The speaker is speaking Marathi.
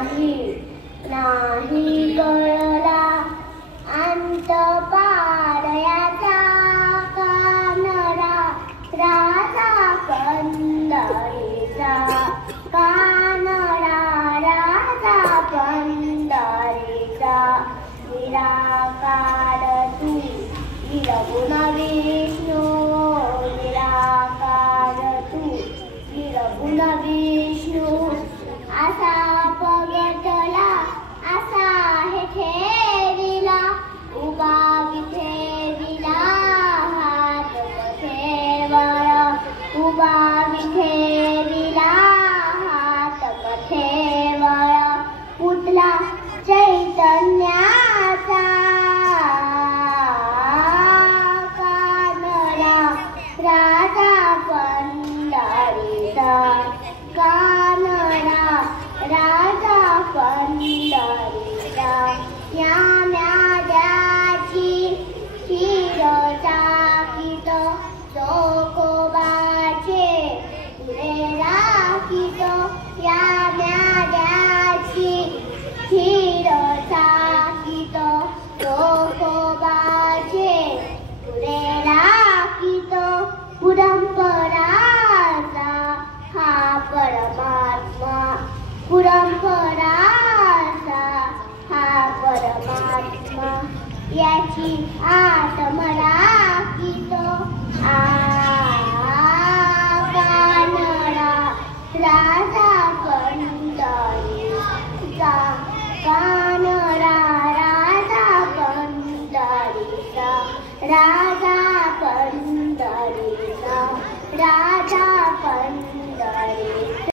नाही कळला अंत पारयाचा कानडा राजा पंढरीचा कानडा राजा पंढरीचा निराकार तू निर्गुण विष्णू निराकार तू निर्गुण विष्णू असा पगटला असा हे ठेविला उभा विठेविला हात कथेवर उभा विठेविला हात कथेवर पुतला चैतन्याचा कानडा राजा पंढरीचा कानडा राजा पंढरीचा या म्याद्याची क्षीर चाकित चोकोबाचे पुढे राखीत या म्याद्याची क्षीर चाकित चोकोबाचे पुढे राखीत परंपराचा हा परमात्मा परंपराचा हा परमात्मा याची आत मला